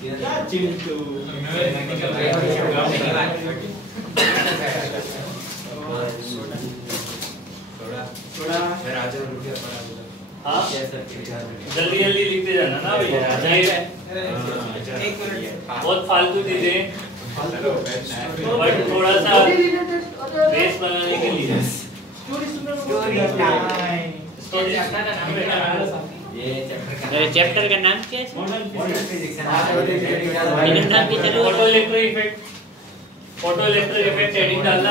क्या चिंटू थोड़ा हाँ जल्दी जल्दी लिखते जाना ना भैया। एक मिनट बहुत फालतू चीजें बट थोड़ा सा बेस बनाने के लिए। चैप्टर का नाम क्या है? Photo electric effect, photo electric effect edit डालना।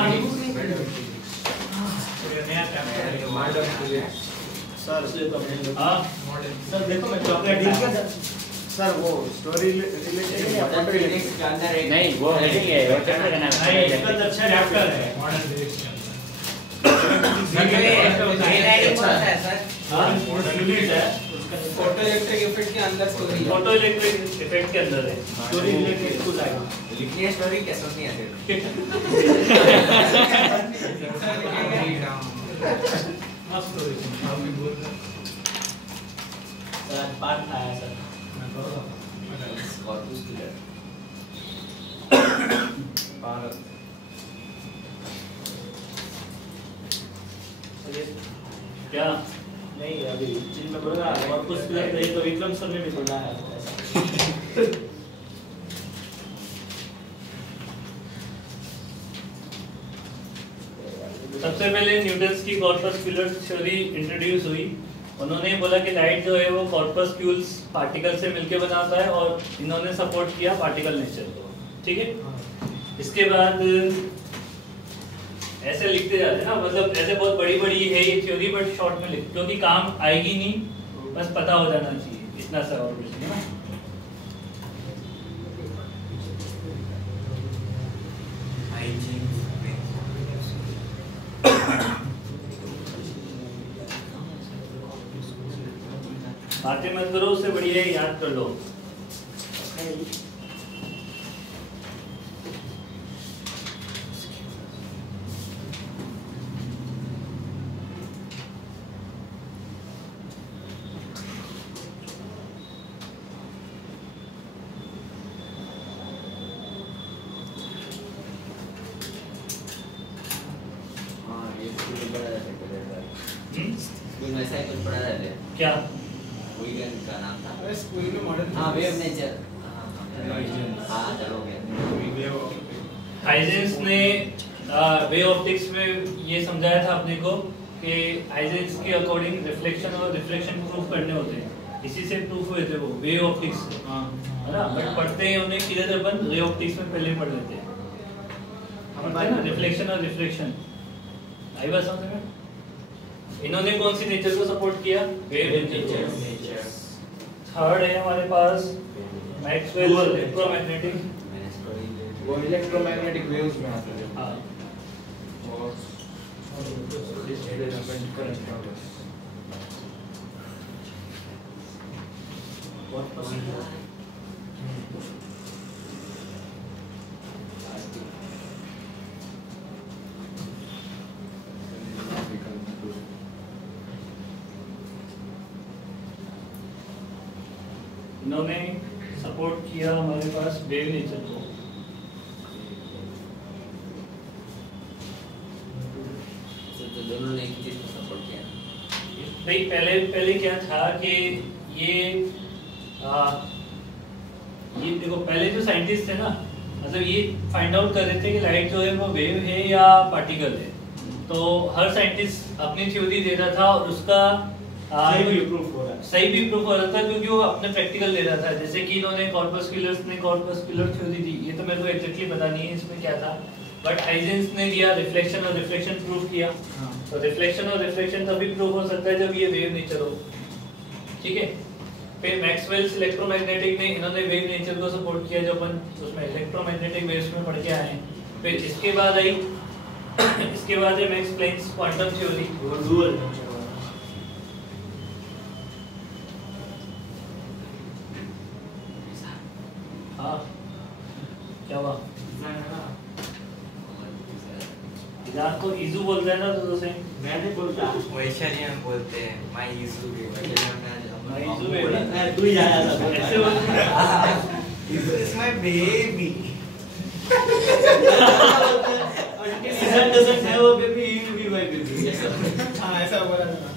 सर हाँ सर देखो मैं चॉकलेट सर वो स्टोरी रिलेटेड नहीं वो हेडिंग है, वो चैप्टर का नाम नहीं इसका तो अच्छा चैप्टर है मॉडर्न फिजिक्स के अंदर। हाँ यूनिट है फोटो इलेक्ट्रिक इफेक्ट के अंदर स्टोरी फोटो इलेक्ट्रिक इफेक्ट के अंदर है स्टोरी रिलेटेड कुछ आएगा लिखनी है स्टोरी क्या सुननी है मस्त स्टोरी आपकी बोल सर पार्ट आया सर मैं करूँगा कॉर्पस क्लियर भारत क्या नहीं अभी जिन में पढ़ा और कुछ नहीं तो विक्रम सर ने भी पढ़ा है सबसे पहले न्यूटन्स की कॉर्पस्कुलर थ्योरी इंट्रोड्यूस हुई। उन्होंने बोला कि लाइट जो है वो कॉर्पस्क्यूल्स पार्टिकल से मिलके बनाता है और इन्होंने सपोर्ट किया पार्टिकल नेचर को। ठीक है, इसके बाद ऐसे लिखते जाते हैं ना, मतलब ऐसे बहुत बड़ी बड़ी है ये थ्योरी बट शॉर्ट में लिख, क्योंकि काम आएगी नहीं, बस पता हो जाना चाहिए इतना सा और कुछ नहीं ना। बातें मत करो, उससे बढ़िया है याद कर लो। स्कूल में ऐसा ही कुछ पढ़ा जाता है क्या वीगन का नाम था स्कूल में मॉडर्न हाँ वेव नेचर हाँ चलो हाइजेंस ने वे ऑप्टिक्स में ये समझाया था अपने को कि हाइजेंस के अकॉर्डिंग रिफ्लेक्शन और रिफ्लेक्शन प्रूफ करने होते हैं, इसी से प्रूफ हुए थे वो वे ऑप्टिक्स है ना। बट पढ़ते हैं उन्हें किधर अपन रे ऑप्टिक्स में पहले पढ़ लेते हैं हम ना, रिफ्लेक्शन और रिफ्लेक्शन आई बात समझ में। इन्होंने कौन सी नेचर को सपोर्ट किया? Wave nature. थर्ड है हमारे पास मैक्सवेल इलेक्ट्रोमैग्नेटिक, वो इलेक्ट्रोमैग्नेटिक वेव्स में आता है। हाँ बहुत पसंद है। इन्होंने सपोर्ट किया हमारे पास वेव नेचर को। तो दोनों ने एक चीज को सपोर्ट किया भाई पहले क्या था कि ये देखो पहले जो साइंटिस्ट थे ना, मतलब ये फाइंड आउट कर रहे थे कि लाइट जो है वो वेव है या पार्टिकल है। तो हर साइंटिस्ट अपनी थ्योरी दे रहा था और उसका सही भी प्रूफ हो रहा था क्योंकि वो अपने प्रैक्टिकल ले रहा था। जैसे कि इन्होंने कॉर्पस्कुलर्स ने कॉर्पस्कुलर थ्योरी दी, ये तो मेरे को एग्जैक्टली पता नहीं है इसमें क्या था, बट हाइजेंस ने दिया रिफ्लेक्शन और रिफ्लेक्शन प्रूफ किया। तो रिफ्लेक्शन और रिफ्लेक्शन तभी प्रूफ हो सकता है जब ये वेव नेचर हो। ठीक है, फिर मैक्सवेल्स इलेक्ट्रोमैग्नेटिक ने इन्होंने वेव नेचर को सपोर्ट किया जो अपन उसमें इलेक्ट्रोमैग्नेटिक वेव्स में पढ़ के आए हैं। फिर इसके बाद आई इसके बाद है मैक्स प्लैंक्स क्वांटम थ्योरी, वो डुअल हाँ क्या हुआ? इजान को इजू बोलते हैं ना, तो सही मैं नहीं बोलता वैशाली हम बोलते हैं माय इजू के तू ही आया था ऐसे बोल This is my baby. Ison doesn't have a baby, he will be my baby. हाँ ऐसा बोला था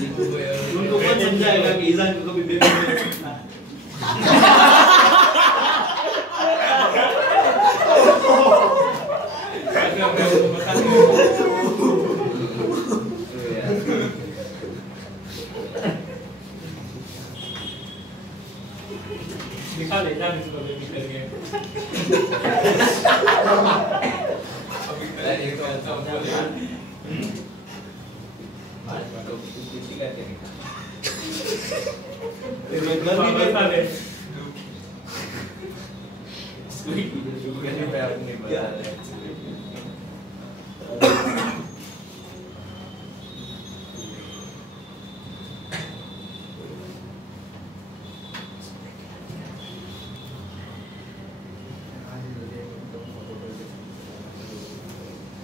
उनको कौन समझाएगा कि ईशान को कभी बेबी नहीं दिखा ले जा इसको बेबी करके ये तो अच्छा बोले आज तो कुछ ही करके निकाल तेरे घर भी दिखा ले मैंने पे अपने बता रहे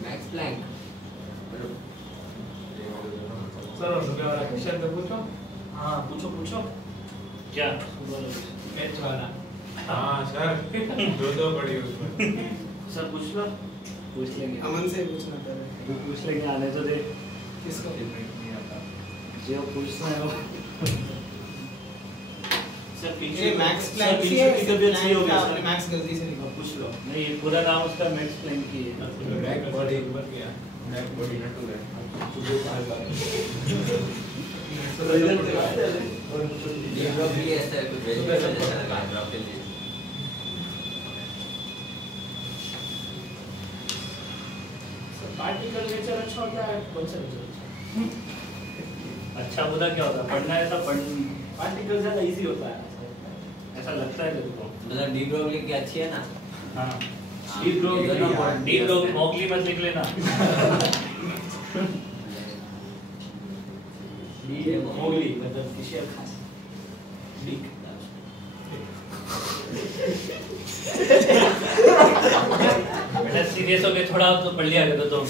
मैक्स प्लैंक सर और क्वेश्चन तो पूछो हाँ पूछो पूछो क्या मैच वाला हाँ सर दो पड़ी उसमें सर पूछ लो पूछ लेंगे अमन से पूछना पड़ेगा वो पूछ लेंगे आने तो दे किसको नहीं आता जो पूछना है वो सर पीछे मैक्स प्लैंक की तबीयत सही हो गई आपने मैक्स गलती से लिखा पूछ लो नहीं पूरा नाम उसका मैक्स प्लैंक की है बैक बॉडी ऊपर गया बैक बॉडी ना टू है ये लोग भी ऐसा कुछ भेज जैसा लगा ड्रॉप के लिए पार्टिकल नेचर अच्छा होता है कौन सा नेचर अच्छा बुरा क्या होता है पढ़ना है तो पढ़ पार्टिकल ज्यादा इजी होता है ऐसा लगता है तेरे को मतलब डीप ब्रोगली की अच्छी है ना हाँ डीप डीप लोग मोगली मत लिख लेना मोगली मतलब शेर खास डीप बेटा सीरियस हो गए थोड़ा तो पढ़ लिया करो तुम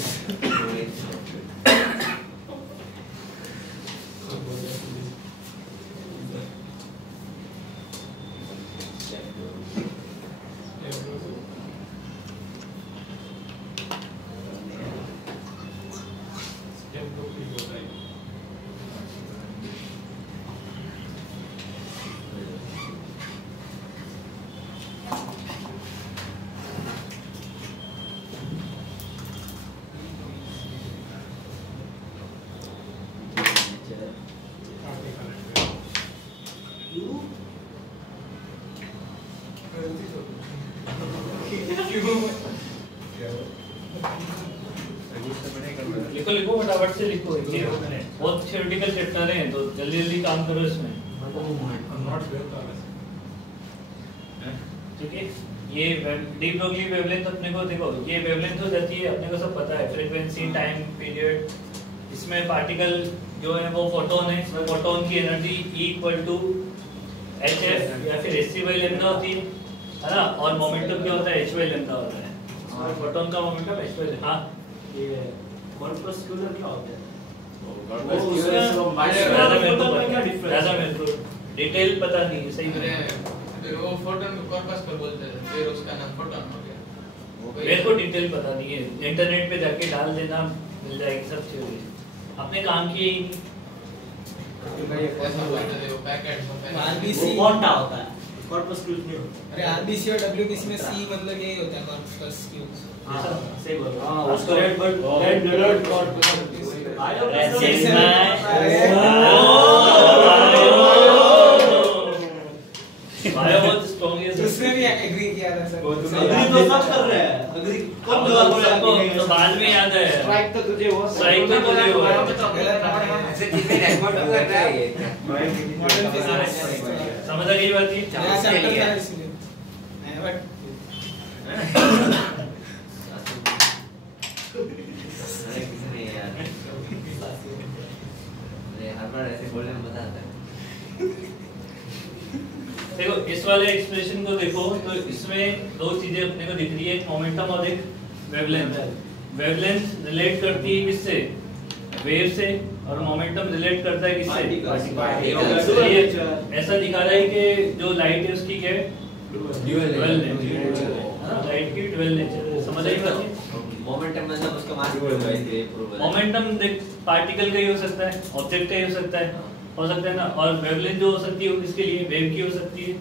लिखो लिखो फटाफट से लिखो बहुत थ्योरेटिकल चैप्टर हैं तो जल्दी जल्दी काम करो इसमें ठीक है ये डीप ब्रोगली वेवलेंथ अपने को देखो ये वेवलेंथ हो जाती है अपने को सब पता है फ्रीक्वेंसी टाइम पीरियड इसमें पार्टिकल जो है वो फोटोन है फोटोन की एनर्जी E hf या फिर hc/λ होती है ना और मोमेंटम क्या होता है h/λ होता है और फोटोन का मोमेंटम h/λ हां ये कॉर्पस्कुलर क्या होता है ज्यादा मेरे को डिटेल पता नहीं है सही में फिर वो फोटोन को कॉर्पस पर बोलते हैं फिर उसका नाम फोटोन हो गया मेरे को डिटेल पता नहीं है इंटरनेट पे जाके डाल देना मिल जाएगी सब चीजें अपने काम की ऐसा बोलते थे वो पैकेट आरबीसी क्वांटा होता है कॉर्पस्कुलर नहीं होता अरे आरबीसी और डब्ल्यूबीसी में सी मतलब यही होता है कॉर्पस्कुलर हां सही बोल रहा हां उसको रेड ब्लड कॉर्पस्कुलर बायो बहुत स्ट्रांग है उसने भी एग्री किया था सर अग्री तो सब कर रहे हैं अग्री कब जवाब बोला सबको तो बाद में याद है स्ट्राइक तो तुझे हुआ स्ट्राइक तो तुझे हुआ ऐसे चीजें रिकॉर्ड क्यों कर रहा है ये मॉडर्न फिजिक्स समझ आ गई बात ये नया चैप्टर था इसलिए नहीं बट अरे किसी ने यार अरे हर बार ऐसे बोलने में मजा आता है देखो इस वाले एक्सप्रेशन को देखो तो इसमें दो चीजें अपने को दिख रही है एक मोमेंटम और एक वेवलेंथ रिलेट करती है किससे वेव से और मोमेंटम रिलेट करता है किससे? Particle. ऐसा दिखा रहा है कि जो लाइट है उसकी क्या है? Dual nature. लाइट की ड्यूअल नेचर, समझ आई बात? मोमेंटम मतलब उसका मास होगा इसलिए प्रूव। मोमेंटम देख पार्टिकल का ही हो सकता है, ऑब्जेक्ट का ही हो सकता है ना, और वेवलेंथ जो हो सकती है वो किसके लिए? वेव की हो सकती है।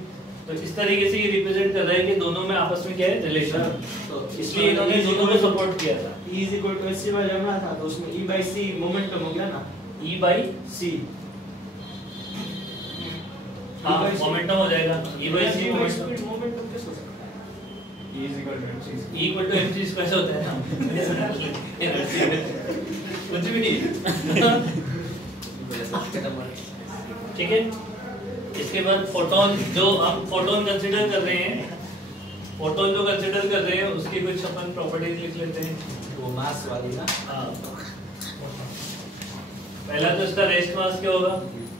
तो इस तरीके से ये रिप्रेजेंट कर रहा है कि दोनों में आपस में क्या है? रिलेशन। तो इसलिए इन्होंने दोनों को सपोर्ट किया था। E is equal to SC by lambda था, तो उसमें E by C मोमेंटम हो गया ना, E by C। हाँ मोमेंटम हो जाएगा, E by C momentum. Momentum कैसे हो सकता है? E equal to mc कैसे होता है? कुछ भी नहीं। ठीक है, इसके बाद फोटोन, जो हम फोटोन कंसीडर कर रहे हैं, फोटोन जो कंसीडर कर रहे हैं उसकी कुछ अपन प्रॉपर्टीज लिख लेते हैं। वो मास वाली ना। हाँ, पहला तो इसका रेस्ट मास क्या होगा?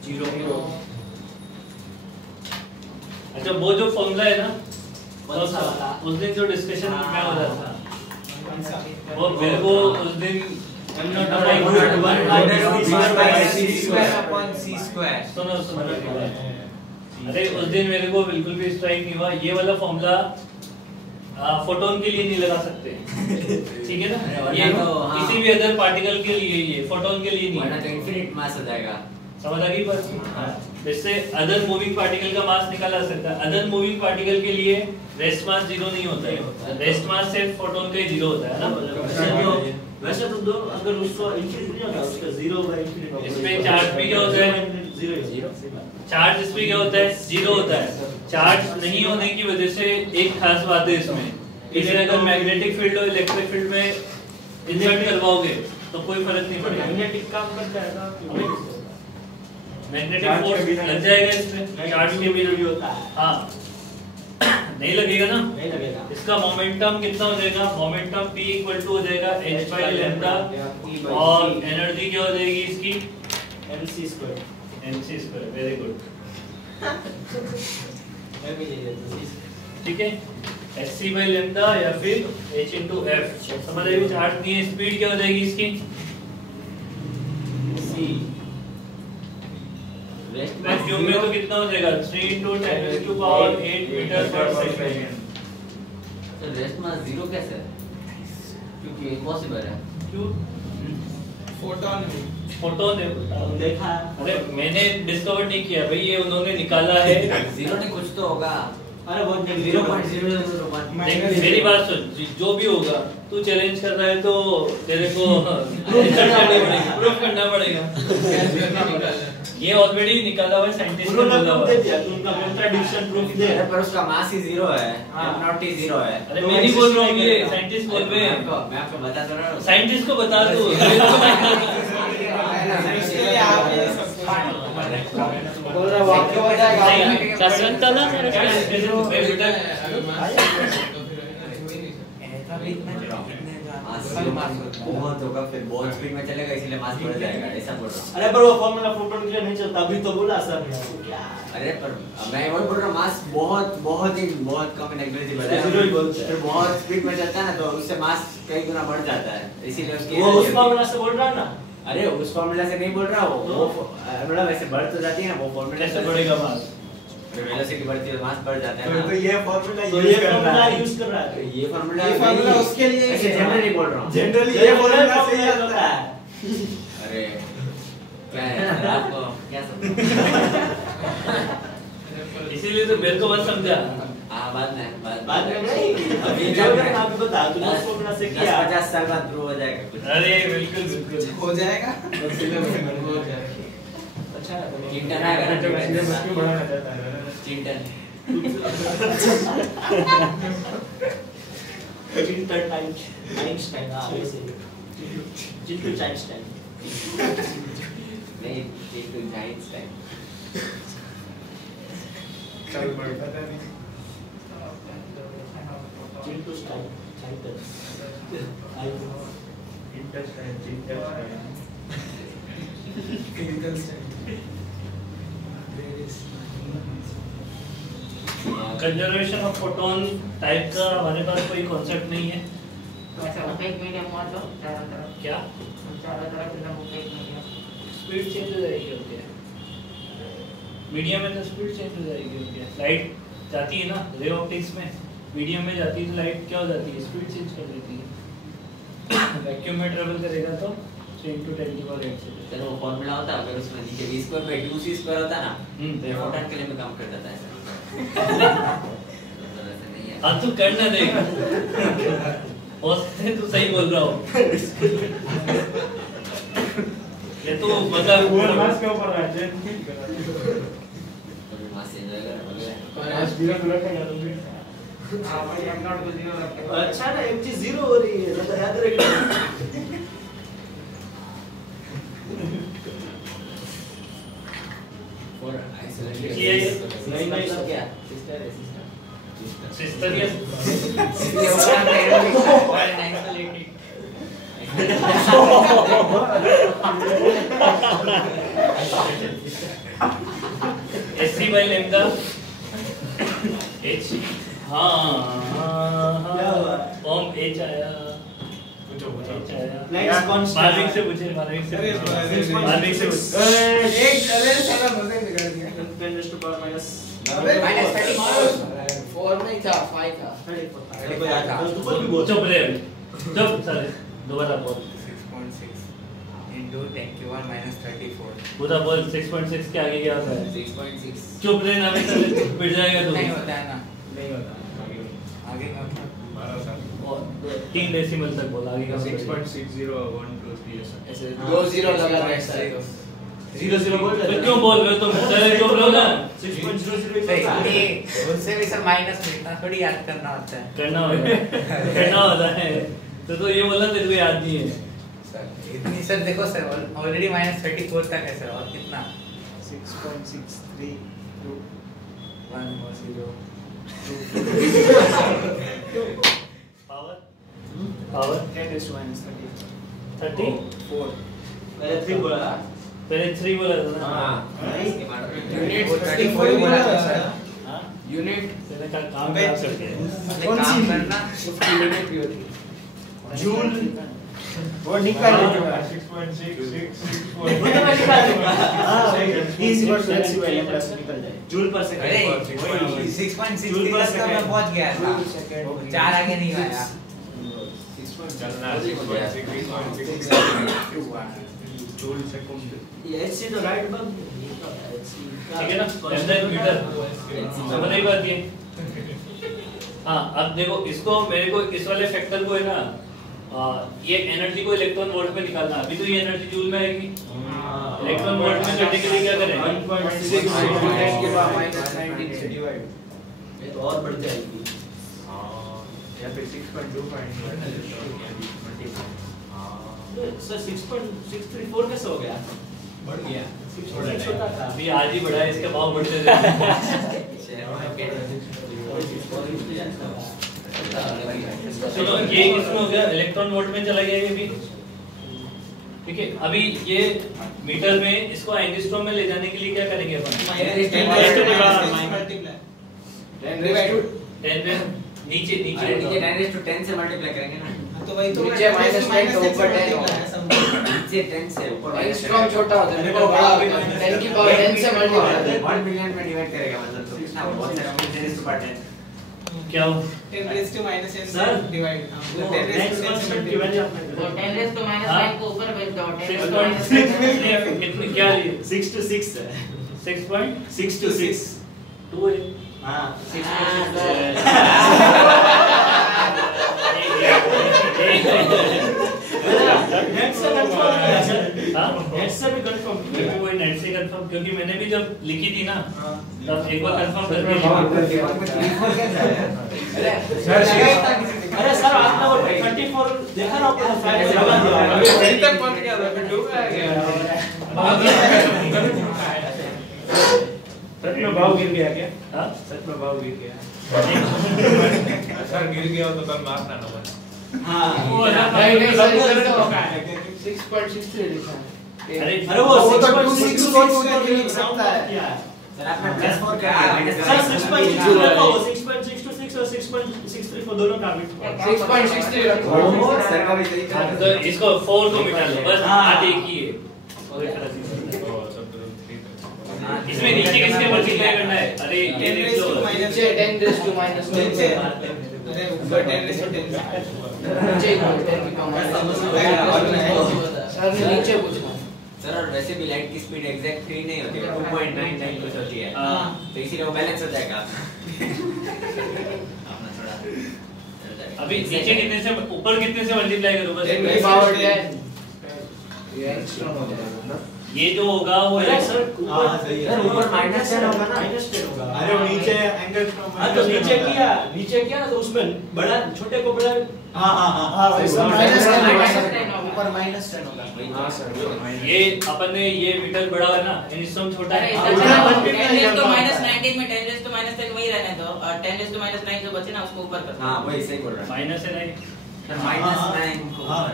0। अच्छा, वो जो फॉर्मूला है ना, उस दिन जो डिस्कशन में हो रहा था, वो मेरे को उस दिन सुनो, अरे उस दिन मेरे को बिल्कुल भी स्ट्राइक नहीं हुआ। ये वाला फॉर्मूला फोटोन के लिए नहीं लगा सकते, ठीक है ना? ये किसी भी अदर पार्टिकल के लिए, ये फोटोन के लिए नहीं, वरना तो इनफिनिट मास हो जाएगा। समझ आ गई बात? इससे अदर मूविंग पार्टिकल का मास निकाला जा सकता है। अदर मूविंग पार्टिकल के लिए रेस्ट मास 0 नहीं होता है, रेस्ट मास सिर्फ फोटोन का ही 0 होता है ना। वैसे तो दो अगर उसको इंफिनिट नहीं होता, उसका 0 होगा इंफिनिट। इसमें चार्ज भी क्या होता है? 0। चार्ज इसमें क्या होता है? 0 होता है। चार्ज नहीं होने की वजह से एक खास बात है इसमें, इसे अगर मैग्नेटिक फील्ड और इलेक्ट्रिक फील्ड में इंसर्ट करवाओगे तो कोई फर्क नहीं पड़ेगा। मैग्नेटिक काम करता है ना, मैग्नेटिक फोर्स लग जाएगा इसमें, चार्ज के बिना भी होता है। हाँ, नहीं लगेगा ना, नहीं लगेगा। इसका मोमेंटम कितना हो जाएगा? मोमेंटम P इक्वल टू हो जाएगा h by lambda, और एनर्जी क्या हो जाएगी इसकी? mc square. mc square, very good. मैं भी ले लेता हूं। ठीक है, hc by lambda या फिर h into f। समझ आई? चार्ज नहीं है, स्पीड क्या हो जाएगी इसकी? c। वैक्यूम में तो कितना हो जाएगा? 3 into 10 to power 8 मीटर पर सेकंड। तो रेस्ट मास 0 कैसे है? क्योंकि इम्पॉसिबल है। क्यों? फोटोन फोटोन देखा, अरे मैंने डिस्कवर नहीं किया भाई, ये उन्होंने निकाला है। 0 नहीं, कुछ तो होगा। अरे बहुत 0.001। मेरी बात सुन, जो भी होगा तू चैलेंज कर रहा है तो तेरे को प्रूफ करना पड़ेगा। ये ऑलरेडी निकाला हुआ है, साइंटिस्ट ने बोला हुआ है। उनका कॉन्ट्रडिक्शन प्रूफ दे। अरे पर उसका मास ही 0 है, नॉट ही 0 है। अरे मैं नहीं बोल रहा हूँ, ये साइंटिस्ट बोल रहे हैं। मैं आपको बता तो रहा हूँ। साइंटिस्ट को बता दो। बोल रहा वाक्य हो जाएगा। शासन तला बहुत होगा, फिर बहुत स्पीड में चलेगा, इसलिए मास बढ़ जाएगा, ऐसा बोल रहा हूँ। अरे पर वो फॉर्मूला फोटोन के लिए नहीं चलता, अभी तो बोला सर ने। क्या? अरे पर मैं वही बोल रहा हूँ, मास बहुत कम नेग्लिजिबल है। zero ही बोलते हैं। फिर बहुत स्पीड में चलता है ना, तो उससे मास कई गुना बढ़ जाता है, इसीलिए उसकी वो उस फॉर्मूला से बोल रहा है ना। अरे उस फॉर्मूला से नहीं बोल रहा हूँ, वो फॉर्मूला वैसे बढ़ तो जाती है ना, वो फॉर्मूला कैसे बढ़ेगा मास? वेलोसिटी बढ़ती है, मास बढ़ जाता है ना। तो ये फॉर्मूला यूज कर रहा है। तो ये फॉर्मूला उसके लिए ऐसे जनरली बोल रहा हूँ। जनरली ये फॉर्मूला से ही होता है। अरे क्या है आपको क्या समझ? इसीलिए तो मेरे को मत समझा। हाँ बाद में नहीं, अभी जब मैं आपको बता दूं उस फॉर्मूला से किया। 50 साल बाद प्रूव हो जाएगा कुछ। अरे बिल्कुल हो जाएगा। अच्छा है तो चिंटन आएगा ना, क्यों बढ़ाना चाहता है? चिंटन चिंटन आइंस्टाइन, हाँ वैसे चिंटू आइंस्टाइन। नहीं, Chintu Einstein. Chintu conservation of photon type का हमारे पास कोई कॉन्सेप्ट नहीं है। वैसे ओपेक मीडियम हुआ तो चारों तरफ क्या? चारों तरफ एकदम ओपेक मीडियम स्पीड चेंज हो जाएगी और क्या। मीडियम में तो स्पीड चेंज हो जाएगी और क्या। लाइट जाती है ना रे ऑप्टिक्स में, मीडियम में जाती है तो लाइट क्या हो जाती है, स्पीड चेंज कर देती है। वैक्यूम में ट्रेवल करेगा तो 10 to 10 की पावर 8 से। चलो वो फॉर्मूला होता अगर उसमें नीचे v square by 2c square होता ना तो ये फोटॉन के लिए मैं काम कर देता है सर। ऐसा नहीं है। अब तू करना देख और तू सही बोल रहा हो। ये तो मतलब पूरा मास के ऊपर है जेन अभी मास चेंज होएगा आज बिना बुलेट का याद होगी। हां भाई m0 को 0 रख के अच्छा ना एक चीज 0 हो रही है तो याद रखना। और आइसोलेटेड ये नहीं नहीं सब क्या सिस्टर ये ये उसका टेबल लिखा है और isolated SC by lambda H हाँ क्या हुआ? फॉर्म H आया पूछो H आया Next constant. मार्विक से पूछे मार्विक से अरे, पूछे मार्विक से पूछे एक अरे साला मजे निकाल दिया 10 raised to power minus अबे minus 34 4 नहीं था 5 था 34 तू बोल भी बोल। चुप रहे चुप साले दोबारा बोल 6.6 into 10 to 1 minus 34 पूरा बोल 6.6 के आगे क्या होता है 6.6 चुप रहे ना वैसे पिट जाएगा तू नहीं होता है ना नहीं होता आगे का 12 साल और 3 डेसिमल तक बोल आगे का 6.60123 ऐसे 2 0 लगा रहता है 0 बोल तो क्यों बोल रहे हो तुम चले चुप रहो ना 6.00 सही उससे भी सर माइनस में इतना थोड़ी याद करना होता है करना होता है तो ये बोलना तेरे को याद नहीं है सर इतनी सर देखो सर ऑलरेडी minus 34 तक है सर और कितना 6.63 1 0 पावर 10 raised to minus 30 30 पहले 3 बोला पहले 3 बोला था ना हां नहीं यूनिट 34 बोला था सर हाँ यूनिट तेरे का काम खराब करके अपने काम करना उसकी यूनिट भी होती है जूल वो निकाल हाँ। लीजिए 6.664 वो तो मैं निकाल दूंगा हां सही है 30 फ्लेक्सी वाले प्लस निकल जाए जूल पर सेकंड अरे वही 6.63 जूल पर तक तो मैं पहुंच गया था जूल सेकंड 4 आगे नहीं आया चलना 6.6 जूल सेकंड ये एचसी तो राइट बग ठीक है ना लैम्डा मीटर समझ नहीं बात ये हाँ अब देखो इसको मेरे को इस वाले फैक्टर को है ना ये एनर्जी को इलेक्ट्रॉन वोल्ट में निकालना अभी तो ये एनर्जी जूल में आएगी इलेक्ट्रॉन वोल्ट में करने के लिए क्या करें 1.6 10 के बाद minus 19 से डिवाइड ये तो और बढ़ जाएगी या फिर 6.25 सर 6.634 कैसे हो गया बढ़ गया 6.6 होता था अभी आज ही बढ़ा है इसके भाव बढ़ते जाएंगे चलो ये किसमें हो गया इलेक्ट्रॉन वोल्ट में चला गया ये भी ठीक है अभी ये मीटर में इसको एंगस्ट्रॉम में ले जाने के लिए क्या करेंगे अपन 10 नीचे नीचे अरे नीचे 10 raised to 10 से मल्टीप्लाई करेंगे ना तो वही तो नीचे minus 10 तो ऊपर 10 होगा नीचे 10 से ऊपर एंगस्ट्रॉम छोटा होता है तो बड़ा होता है 10 की पावर 10 से मल्टीप्लाई 1 मिलियन में डिवाइड करेगा मतलब तो कितना बहुत सारा 10 raised to power 10 क्या हो 10 raised to minus n sir, divide 10 raised next to 10 से कांस्टेंट की मल्टीप्लाई वैल्यू आपने और 10 रेज़ तो माइनस हाँ? 9 को ऊपर भेज दो 10 कितने क्या लिए 6 to 6 है 6 to 6 2 है हां 6 नेट से कंफर्म किया सर हाँ नेट से भी कंफर्म मेरे किया को वही नेट से कंफर्म क्योंकि मैंने भी जब लिखी थी ना तब एक बार कंफर्म कर अरे सर आपने वो 34 देखा ना ऊपर फाइल लगा दिया अभी तक पहुंच गया था फिर डूबा गया सच में भाव गिर गया क्या हाँ सच में भाव गिर गया सर गिर गया हो तो कल मारना ना बस हां नहीं नहीं सर इधर तो 6.63 लिखा है अरे अरे वो तो 6.6 2 करके लिख सकता है सर आपने प्लस 4 कर दिया सर 6.6 रखो 6.626 और 6.634 दोनों टारगेट 6.63 रखो सर का भी सही तो इसको 4 को मिटा लो बस हाँ। आधे एक ही है और एक तरह से इसमें नीचे किसके मल्टीप्लाई करना है? अरे ये देख लो, नीचे 10 raised to minus 10 से अरे ऊपर 10 raised to 10 नीचे 10 की पावर सर ने नीचे पूछा सर। और वैसे भी लाइट की स्पीड एग्जैक्ट 3 नहीं होती है, 2.99 कुछ होती है, तो इसीलिए वो बैलेंस हो जाएगा। अभी नीचे कितने से ऊपर कितने से मल्टीप्लाई करूं? बस 10 पावर 10 ये जो होगा वो है सर ऊपर माइनस 10 होगा ना, माइनस 10 होगा। अरे वो नीचे एंगल फ्रॉम हां तो नीचे किया ना तो उसमें बड़ा छोटे को बड़ा हां माइनस 10 ऊपर माइनस 10 होगा। हां सर ये अपन ने ये मीटर बड़ा है ना, इनिस्टम छोटा है। 10 to minus 19 में 10 to minus तक वही रहने दो और 10 to minus 9 जो बचे ना उसको ऊपर कर दो। हां वही सही बोल रहा है। माइनस है नहीं माइनस 9 को हां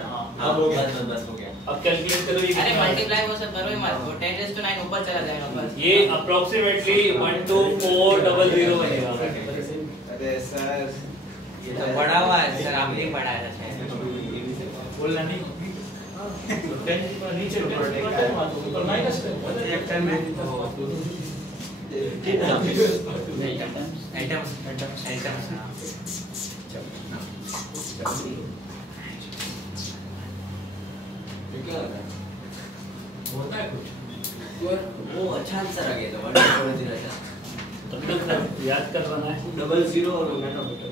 अब हो गया, बस हो गया। अब कैलकुलेट करो ये अरे कितना है। मल्टीप्लाई वो सब करो ही मत, वो 10 to 9 ऊपर चला जाएगा बस। ये अप्रोक्सीमेटली 12400 बनेगा। अरे सर ये तो बड़ा हुआ है सर, आपने बड़ा है शायद। बोलना नहीं 10 नीचे ऊपर माइनस 10 एक टाइम में आइटम्स क्या होता है? होता है कुछ वो अच्छा आंसर आ गया था 1.0 था। तब तक याद करवाना है। 00 और मैनोमीटर।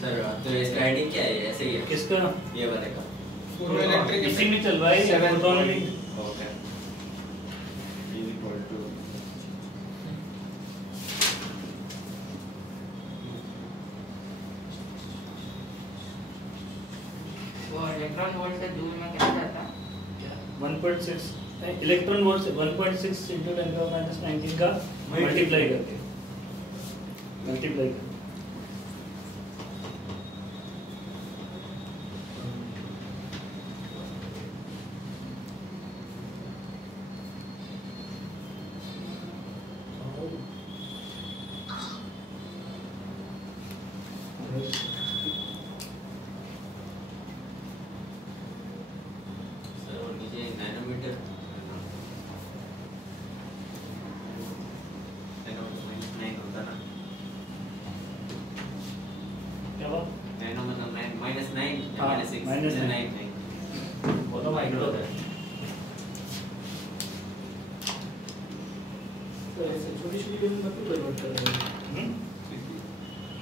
सर तो इसका हेडिंग क्या है? ऐसे ही है किसका? ये वाले का। पूर्व इलेक्ट्रिक इसी में चल रहा है फोटोन में। ओके वो इलेक्ट्रॉन वोल्ट से जूल में क्या जाता है? 1.6 इलेक्ट्रॉन वोल्ट से 1.6 into 10 का minus 19 का मल्टीप्लाई करके सर और नीचे नैनोमीटर -9 होता ना। क्या बात? नैनो मतलब -9 हाँ, -6 -9 9 वो तो माइक्रो होता है। तो ऐसे छोटी-छोटी वैल्यू मत परिवर्तन कर रहे हैं।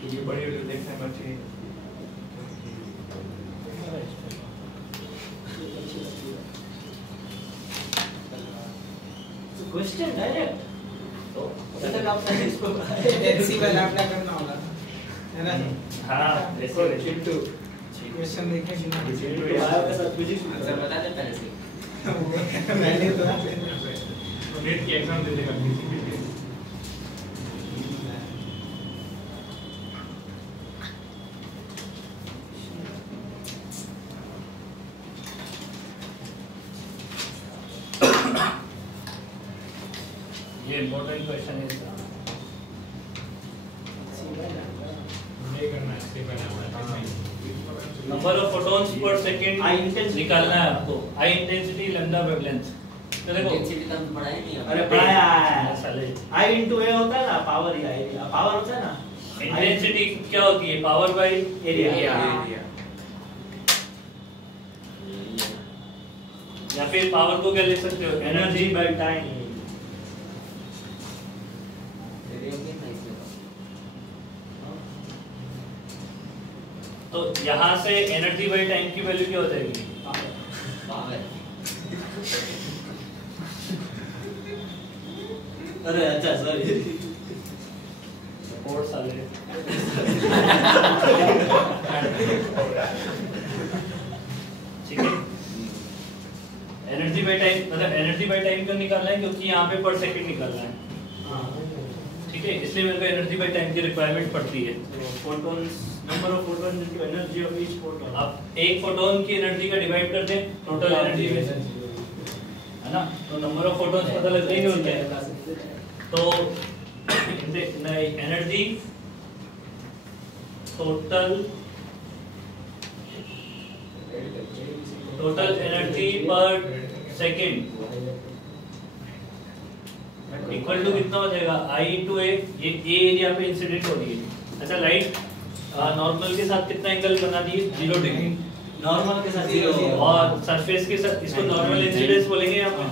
ये बड़ी वैल्यू देखने में अच्छी क्वेश्चन डायरेक्ट तो तक आपने इसको डेसिबल अप्लाई करना होगा है ना। हाँ देखो चिंटू क्वेश्चन देखें कि ना चिंटू यार के साथ फिजिक्स आंसर बता दे पहले से। मैंने तो नेट की एग्जाम दे देगा ये इम्पोर्टेंट क्वेश्चन है इसका। नहीं करना है सिर्फ है number of photons per second I intensity निकालना है आपको। आई इंटेंसिटी लैम्डा वेवलेंथ। तो देखो इंटेंसिटी तो हमने पढ़ा ही नहीं है। अरे पढ़ाया है साले I into A होता है ना पावर या एरिया पावर होता है ना इंटेंसिटी क्या होती है? पावर बाय एरिया या फिर पावर को क्या लिख सकते हो? एनर्जी बाय टाइम तो यहाँ से एनर्जी बाय टाइम की वैल्यू क्या हो जाएगी? पावर अरे अच्छा सॉरी और साले ठीक है। एनर्जी बाय टाइम मतलब एनर्जी बाय टाइम क्यों निकालना है? क्योंकि यहाँ पे पर सेकंड निकालना है। ठीक है, इसलिए मेरे को एनर्जी बाय टाइम की रिक्वायरमेंट पड़ती है। Photons number of photons into energy of each photon अब एक फोटोन की एनर्जी का डिवाइड कर दें टोटल एनर्जी में, है ना? तो नंबर ऑफ फोटॉन्स पता लग जाएंगे उनके। तो एनर्जी टोटल एनर्जी पर सेकंड इक्वल टू कितना हो जाएगा I into A, ये A एरिया पे इंसिडेंट हो रही है। अच्छा लाइट नॉर्मल के साथ कितना एंगल बना दिए 0 डिग्री, नॉर्मल के साथ 0 और सरफेस के साथ इसको नॉर्मल इंसिडेंस बोलेंगे यहाँ पे।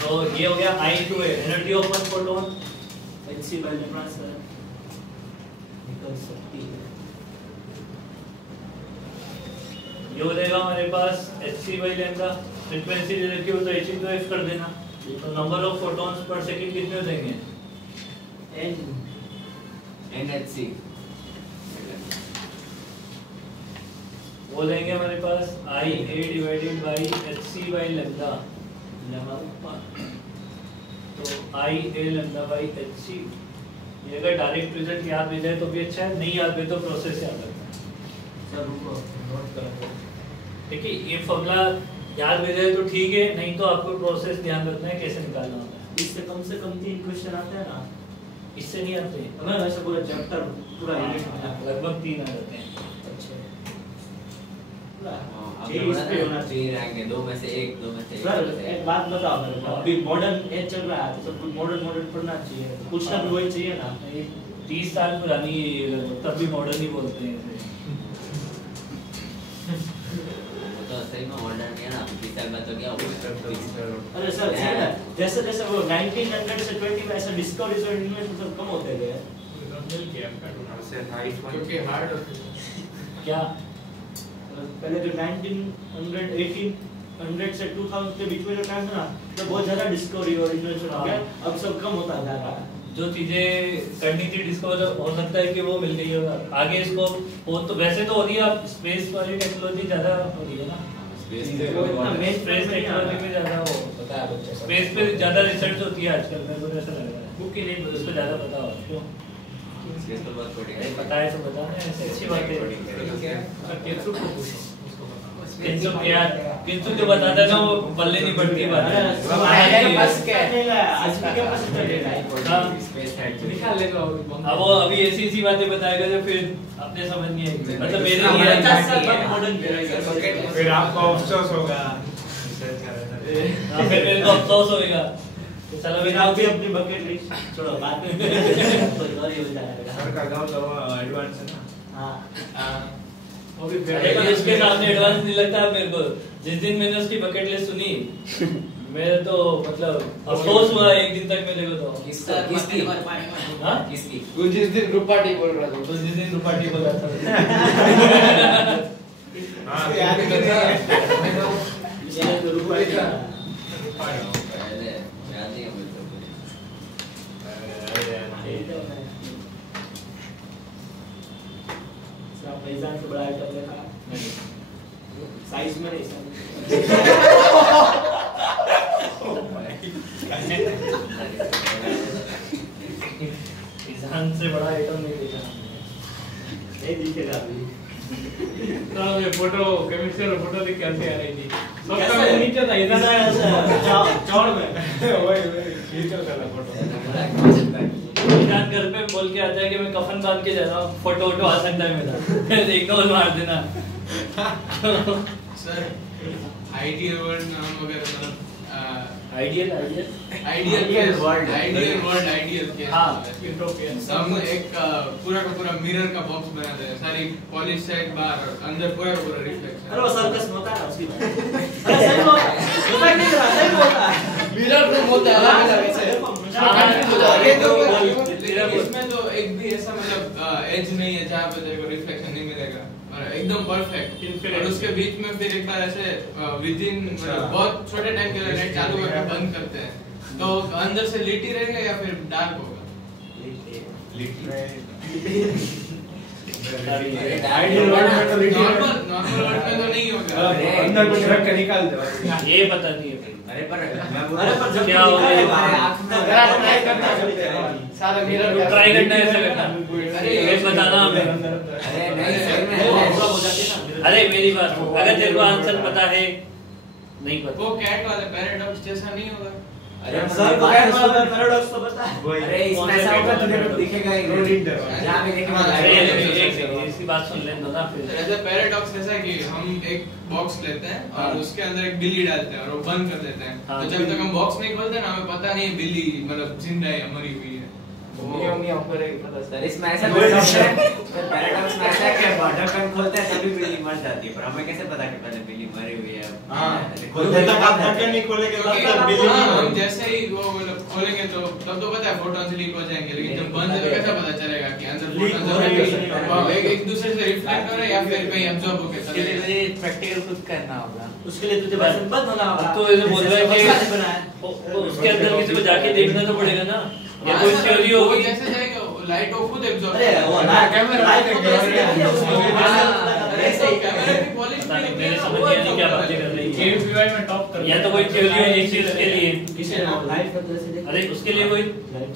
तो ये हो गया I into A, energy of one photon hc by difference निकल सकती है। ये हो जाएगा हमारे पास hc by lambda, frequency relative तो h into f कर देना। तो number of photons per second कितने हो जाएंगे NHC वो देंगे हमारे पास IA divided by hc by lambda, तो IA लैम्डा बाय hc। ये अगर डायरेक्ट रिजल्ट याद भी जाए तो भी अच्छा है, नहीं याद भी तो प्रोसेस याद रखना। सर रुको नोट करो। देखिए ये फॉर्मूला याद भी जाए तो ठीक है, नहीं तो आपको प्रोसेस ध्यान रखना है कैसे निकालना होता है। इससे कम से कम 3 क्वेश्चन आते हैं ना, इससे नहीं आते हमें वैसे पूरा चैप्टर पूरा यूनिट में लगभग 3 आ जाते हैं। अच्छा ये इस पे होना चाहिए रहेंगे 2 में से 1 सर एक बात बताओ मेरे को, अभी मॉडर्न एज चल रहा है तो सब कुछ मॉडर्न पढ़ना चाहिए, कुछ ना भी वही चाहिए ना। 30 साल पुरानी ये तब भी मॉडर्न ही बोलते हैं इसे। तो सही में मॉडर्न है ना, 20 साल बाद तो क्या होगा। अरे सर जैसे जैसे वो 1900 से 20 में ऐसा डिस्कवरीज और इन्वेंशन सब कम होते गए क्योंकि हार्ड क्या पहले जो 1900 1800 से 2000 के बीच में जो टाइम था ना, तो बहुत ज्यादा डिस्कवरी और इन्वेंशन हो गया, अब सब कम होता जा रहा है। जो चीजें करनी थी डिस्कवर हो सकता है कि वो मिल गई होगा आगे इसको, वो तो वैसे तो हो रही है, अब स्पेस वाली टेक्नोलॉजी ज्यादा हो रही है ना, स्पेस टेक्नोलॉजी में ज्यादा वो पता है बच्चे, स्पेस पे ज्यादा रिसर्च होती है आजकल, मेरे को ऐसा लग रहा है। बुक ही नहीं उस पे ज्यादा पता हो क्यों स्पेस तो बहुत पड़ेगा, पता है तो बता दें, ऐसे अच्छी बात है। किंतु जो बताता है ना वो पल्ले नहीं पड़ती बात है। अब वो अभी ऐसी बातें बताएगा जो फिर अपने समझ नहीं आएगी, मतलब मेरे फिर आपको अफसोस होगा, फिर मेरे को अफसोस होगा। चलो फिर आप भी अपनी बकेट लिस्ट छोड़ो, बात सर का गांव तो एडवांस है ना। हां वो भी उसके सामने एडवांस नहीं लगता मेरे को। जिस दिन मैंने उसकी बकेट लिस्ट सुनी मेरे तो मतलब अफसोस हुआ एक दिन तक मेरे को। तो किसकी हां किसकी तू जिस दिन रुपाटी बोल रहा था, तो जिस दिन रुपाटी बोला था हां याद नहीं है ये तो रुपाटी का पहले याद नहीं है मुझे। पैसा से बड़ा आइटम देखा साइज में नहीं ईशान से बड़ा आइटम नहीं देखा, नहीं दिखेगा अभी। तो ये फोटो केमिस्ट्री और फोटो देख कैसे आ रही थी, कैसे? सबका नीचे था इधर चौड़ में वही डिजिटल वाला फोटो। ईशान घर पे बोल के आता है कि मैं कफन बांध के जा रहा हूँ, फोटो वोटो आ सकता है मेरा, इग्नोर मार देना। सर आइडियल वर्ल्ड नाम वगैरह मतलब आइडियल वर्ल्ड आइडियल के हाँ यूटोपियन। हम एक पूरा का पूरा मिरर का बॉक्स बना दे, सारी पॉलिश साइड बाहर अंदर पूरा का पूरा रिफ्लेक्शन। अरे वो सर्कस में होता है उसकी बात। अरे सही बोला, रिफ्लेक्ट नहीं कर रहा, सही बोला। मिरर में होता है अलग ऐसे। देखो इसमें तो एक भी ऐसा मतलब एज नहीं है जहाँ पे तेरे को रिफ्लेक्शन नहीं मिलेगा, और एकदम परफेक्ट। और उसके बीच में फिर एक बार ऐसे विद इन बहुत छोटे टाइम के लिए नेट चालू करके बंद करते हैं, तो अंदर से लिट ही रहेगा या फिर डार्क होगा? आइडियल वर्ल्ड में तो लिटिल नॉर्मल वर्ल्ड में तो नहीं होगा। अंदर कुछ रख के निकाल दे। ये पता नहीं है फिर। अरे पर जब क्या हो गया? ट्राई करना है सारा मिरर ट्राई करना है ऐसे करना। अरे ये बताना हमें। अरे नहीं सही में हो जाती है ना। अरे मेरी बात, अगर तेरे को आंसर पता है नहीं पता वो कैट वाले पैराडॉक्स जैसा नहीं होगा? अरे सर को क्या पैराडॉक्स तो पता है। अरे इसमें ऐसा होगा तुझे तो दिखेगा ही जहाँ भी देखेगा। इसकी बात सुन लें तो ना फिर। ऐसा पैराडॉक्स ऐसा है कि हम एक बॉक्स लेते हैं और उसके अंदर एक बिल्ली डालते हैं और वो बंद कर देते हैं। तो जब तक हम बॉक्स नहीं खोलते ना हमें पता नहीं बिल्ली मतलब जिंदा है या मरी हुई है। सर इसमें ऐसा पैराडॉक्स में ऐसा है कि ढक्कन खोलते हैं तभी बिल्ली मर जाती है, पर हमें कैसे पता कि पहले बिल्ली मरी हुई है? ढक्कन नहीं खोलेंगे तब बिल्ली हम जैसे ही वो मतलब खोलेंगे तो तब तो पता है फोटॉन्स लीक हो जाएंगे, लेकिन जब बंद है तो कैसा पता चलेगा कि अंदर फोटॉन्स एक दूसरे से रिफ्लेक्ट हो रहे हैं या फिर कहीं अब्सॉर्ब होके चले गए। प्रैक्टिकल खुद करना होगा, उसके लिए तुझे बस बंद होना होगा। तो ऐसे बोल रहा है कि उसके अंदर किसी को जाके देखना तो पड़ेगा ना, या कोई थ्योरी होगी कैसे जाएगा लाइट को खुद एब्सॉर्ब। अरे वो ना कैमरा लाइट को ऐसे ही कैमरा की क्वालिटी मेरे समझ नहीं आती क्या बातें कर रही है। गेम UI में टॉप कर या तो कोई थ्योरी है इस चीज के लिए, इसे लाइट पर जैसे देख। अरे उसके लिए कोई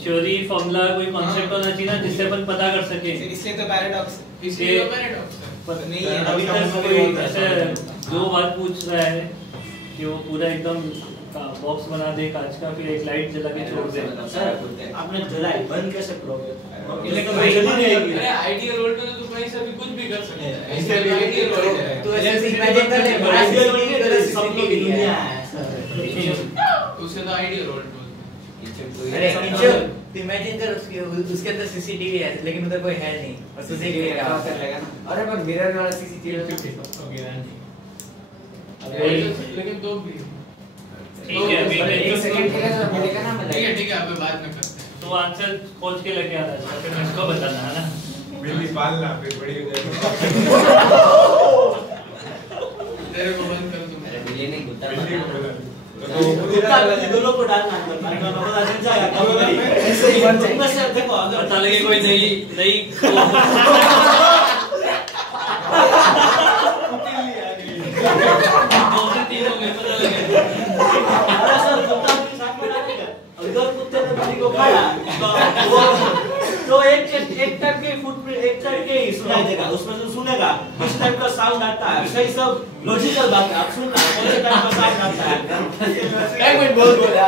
थ्योरी फॉर्मूला कोई कांसेप्ट होना चाहिए ना जिससे अपन पता कर सके। इसलिए तो पैराडॉक्स इसलिए तो पैराडॉक्स है। पर नहीं है अभी तक कोई ऐसे जो बात पूछ रहा है कि वो पूरा एकदम बॉक्स बना दे कांच का, फिर एक लाइट जला के छोड़ दे। सर आपने जलाई बंद कैसे करोगे? अरे आइडियल वर्ल्ड में तो कहीं से भी कुछ भी कर सकते हैं। ऐसे आइडियल वर्ल्ड है तो ऐसे इमेजिन कर ले आइडियल वर्ल्ड में सब लोग दुनिया है उसे तो आइडियल वर्ल्ड बोलते हैं। अरे इंचो इमेजिन कर उसके अंदर सीसीटीवी है लेकिन उधर कोई है नहीं और सीसीटीवी क्या कर लेगा ना? अरे पर मिरर वाला सीसीटीवी लेकिन तो भी ठीक है अभी एक सेकंड के लिए तो बोलेगा ना मैं ठीक है आप बात में करते हैं। तो आंसर खोज के लेके आना है फिर इसको बताना है ना। बिल्ली पालना फिर बड़ी हो जाएगी। तेरे को बंद कर दूं। अरे बिल्ली नहीं कुत्ता बिल्ली पालना। कुत्ता बिल्ली दोनों को डालना अंदर ताकि उनको पता चल जाएगा कब बड़ी ऐसे ही बन जाएगा। बस देखो अगर पता लगे कोई नई अरे सर कुत्ता भी साथ में डालेगा। अगर कुत्ते ने बिल्ली को खाया तो एक टाइप के फुटप्रिंट एक टाइप के ही सुनाई देगा, उसमें से सुनेगा इस टाइप का साउंड आता है। सही सब लॉजिकल बात है, आप सुनना कौन से टाइप का साउंड आता है। एक मिनट बोल बोला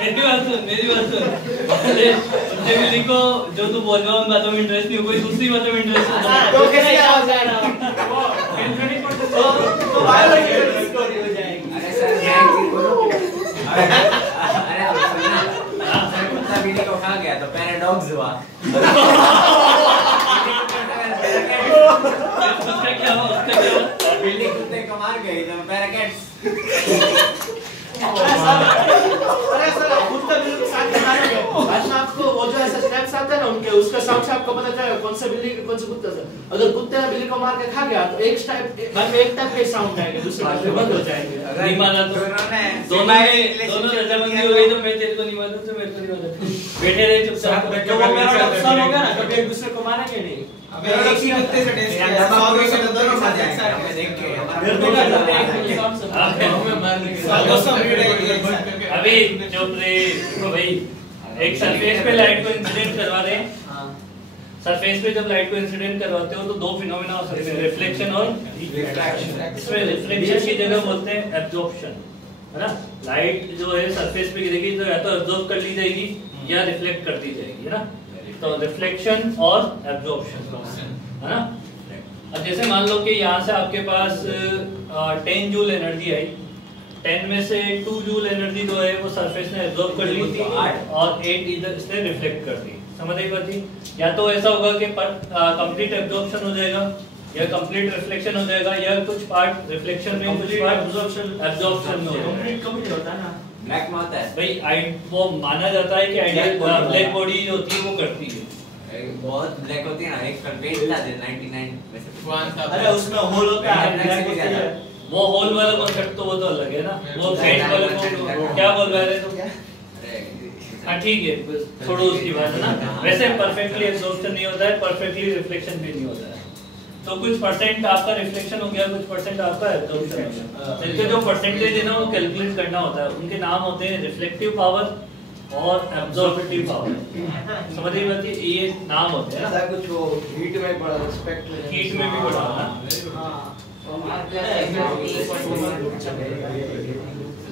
मेरी बात सुन पहले मुझे बिल्ली को जो तू बोल रहा है उन बातों में इंटरेस्ट नहीं, कोई दूसरी बातों में इंटरेस्ट तो कैसे हो जाएगा? तो बायोलॉजिकल स्टोरी हो जाएगी। अरे सर मैं एक चीज बोलूं। अरे अब सुनना, सर कुत्ता बिल्ली को खा गया तो पैराडॉक्स हुआ। उसका क्या हुआ? बिल्ली कुत्ते को मार गई तो पैराकेट्स। अरे सर कुत्ता बिल्ली के साथ में मारोगे बाद में आपको वो जो ऐसा स्टेप्स आते हैं ना उनके उसका साउंड से आपको पता चलेगा कौन सा बिल्ली कौन सा कुत्ता से। अगर कुत्ते ने बिल्ली को मार के खा गया तो एक टाइप बाद में एक टाइप का साउंड आएगा, दूसरे टाइप में बंद हो जाएंगे। नहीं माना तो दोनों रजामंदी हो गई तो मैं तेरे को नहीं मानूं तो मेरे को नहीं मानूं। बैठे रहे चुपचाप। तो वो मेरा ऑप्शन होगा ना कभी एक दूसरे को मारेंगे नहीं। अबे एक ही कुत्ते से टेस्ट किया 100 से तो दोनों खा जाएंगे। हमें देख के अभी चुप रे भाई, एक सरफेस पे लाइट को इंसिडेंट करवा रहे हैं। सरफेस पे जब लाइट को इंसिडेंट करवाते हो तो दो फिनोमेना हो सकते हैं, रिफ्लेक्शन और रिफ्रैक्शन। इसमें रिफ्लेक्शन की जगह बोलते हैं एब्जॉर्प्शन, है ना। लाइट जो है सरफेस पे गिरेगी तो या तो एब्जॉर्ब कर ली जाएगी या रिफ्लेक्ट कर दी जाएगी, है ना। तो रिफ्लेक्शन और एब्जॉर्प्शन, है ना। अब जैसे मान लो कि यहाँ से आपके पास 10 जूल एनर्जी आई, 10 में से 2 जूल एनर्जी जो है वो सरफेस ने एब्जॉर्ब कर ली थी और 8 इधर इसने रिफ्लेक्ट कर दी। समझ आई बात? या तो ऐसा होगा कि कंप्लीट एब्जॉर्प्शन हो जाएगा या कंप्लीट रिफ्लेक्शन हो जाएगा, या कुछ पार्ट रिफ्लेक्शन में कुछ पार्ट एब्जॉर्प्शन में हो जाएगा। कंप्लीट कभी नहीं होता ना, ब्लैक में होता है भाई। वो माना जाता है कि आइडियल ब्लैक बॉडी जो होती है वो करती है। बहुत ब्लैक होती है ना, एक पर पेज था 99 वैसे। अरे उसमें होल होता है, वो होल वाला कॉन्सेप्ट तो वो तो अलग है ना। वो फेस वाले को क्या बोल रहे थे तुम? हाँ ठीक है, बस छोड़ो उसकी बात, है ना। वैसे परफेक्टली एब्जॉर्प्शन नहीं होता है, परफेक्टली रिफ्लेक्शन भी नहीं होता है। तो कुछ परसेंट आपका रिफ्लेक्शन हो गया, कुछ परसेंट आपका एब्जॉर्प्शन हो गया। इनके जो परसेंटेज है ना वो कैलकुलेट करना होता है। उनके नाम होते हैं रिफ्लेक्टिव पावर और एब्जॉर्बिटिव पावर। समझ रही बात? ये नाम होते हैं ना। कुछ वो हीट में बड़ा स्पेक्ट्रम, हीट में भी बड़ा ना।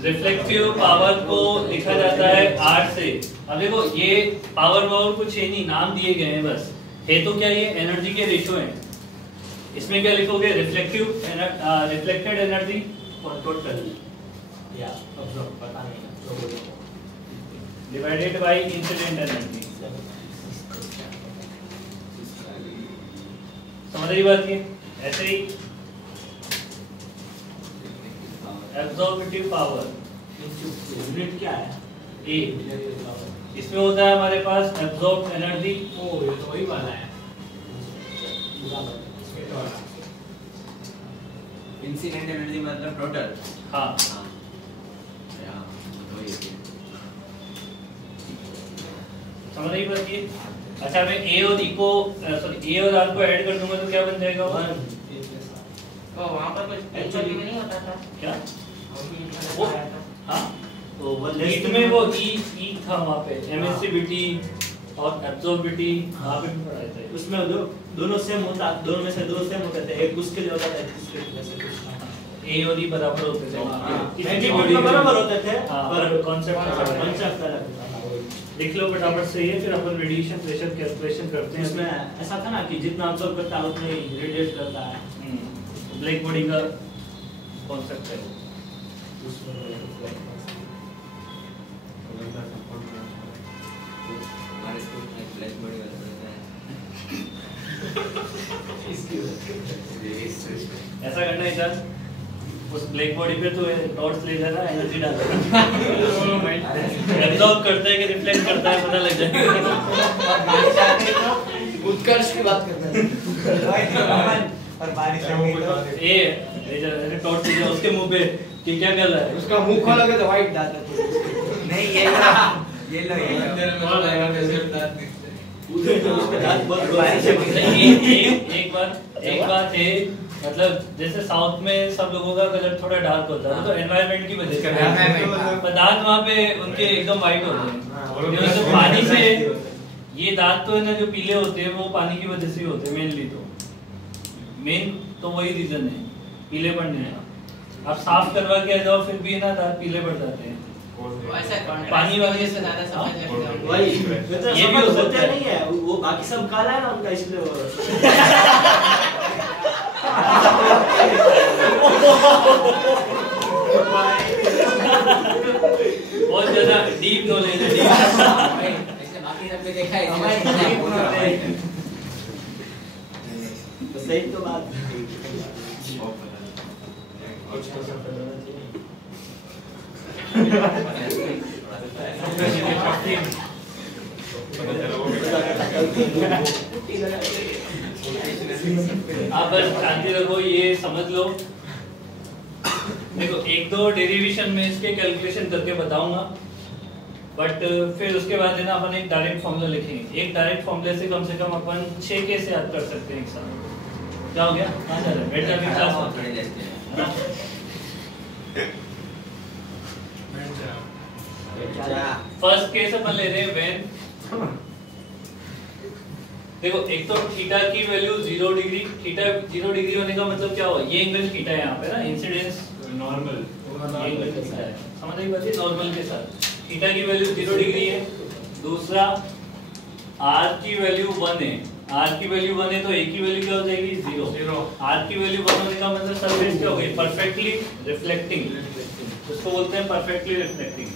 रिफ्लेक्टिव पावर को लिखा जाता है R से। अब देखो ये पावर कुछ है नहीं, नाम दिए गए हैं बस, है तो क्या ये एनर्जी के रेशो हैं। इसमें क्या लिखोगे? रिफ्लेक्टेड एनर्जी टोटल या अब्सॉर्ब, पता नहीं डिवाइडेड बाय इंसिडेंट एनर्जी। समझ रही बात? ये ऐसे ही एब्जॉर्बिटिव पावर यूनिट क्या है? ए, इसमें होता है हमारे पास एब्जॉर्ब एनर्जी। ओ ये तो वही वाला है। इंसिडेंट एनर्जी मतलब टोटल। हाँ समझ रही बात? ये अच्छा, मैं ए और ई को सॉरी ए और आर को ऐड कर दूंगा तो क्या बन जाएगा? तो वहाँ पर कुछ एक्चुअली में नहीं होता था क्या वो? हाँ तो वो ईट में वो ई था वहाँ पे, एमिसिविटी और एब्जॉर्बिटी वहाँ पे भी पढ़ाया था। उसमें दोनों सेम होता, दोनों में से दो सेम होते थे, एक उसके लिए होता था, एक उसके लिए से कुछ ए और ई बराबर होते थे वहाँ पे। एटीट्यूड में बराबर होते थे, पर कॉन्सेप्ट कॉन्सेप्ट अलग था। लिख लो फटाफट से ये, फिर अपन रेडिएशन प्रेशर कैलकुलेशन करते हैं। इसमें ऐसा था ना कि जितना अब्सॉर्ब करता है उतना ही रेडिएट करता है। ब्लैक बॉडी का कॉन्सेप्ट है। हमारे स्कूल में ब्लैक बॉडी वाला पढ़ाता है। ऐसा करना है सर, उस ब्लैक बॉडी पे तो टॉर्च ले जाना, एनर्जी डालना, एब्जॉर्ब करता है कि रिफ्लेक्ट करता है पता लग जाएगा। उत्कर्ष की बात करते हैं और बारिश ए टॉर्च ले जाओ उसके मुंह पे कि क्या कर रहा है, उसका मुंह खोलोगे तो व्हाइट दांत है। नहीं ये लो एक बात है, मतलब जैसे साउथ में सब लोगों का कलर थोड़ा डार्क होता है, तो एनवायरनमेंट की वजह से दांत वहाँ पे उनके एकदम व्हाइट होते हैं। तो पानी से ये दांत तो है ना जो पीले होते हैं वो पानी की वजह से ही होते हैं मेनली, तो वही रीजन है पीले पड़ने हैं। आप साफ करवा के आ जाओ फिर भी ना दांत पीले पड़ जाते हैं। पानी वाले से ज्यादा समझ वही ये भी हो सकता है। नहीं है, वो बाकी सब काला है ना उनका, इसलिए वो बहुत ज्यादा डीप नॉलेज है। ऐसे बाकी सब पे देखा है तो सही तो बात आप बस शांति रखो, ये समझ लो। देखो एक दो डेरिवेशन में इसके कैलकुलेशन करके बताऊंगा, बट फिर उसके बाद है ना अपन एक डायरेक्ट फॉर्मूला लिखेंगे। एक डायरेक्ट फॉर्मूले से कम अपन 6 केस याद कर सकते हैं एक साथ। क्या हो गया? कहाँ जा रहे हैं? बैठ जाके क्लास फर्स्ट केस अपन ले रहे हैं व्हेन, देखो एक तो थीटा की वैल्यू 0 डिग्री, थीटा 0 डिग्री होने का मतलब क्या हुआ? ये एंगल थीटा है यहाँ पे ना, इंसिडेंस नॉर्मल एंगल थीटा है, समझ रही बात है? नॉर्मल के साथ थीटा की वैल्यू 0 डिग्री है। दूसरा r की वैल्यू 1 है, r की वैल्यू 1 है तो a की वैल्यू क्या हो जाएगी? 0। r की वैल्यू 1 होने का मतलब सरफेस क्या हो गई? परफेक्टली रिफ्लेक्टिंग, उसको बोलते हैं परफेक्टली रिफ्लेक्टिंग।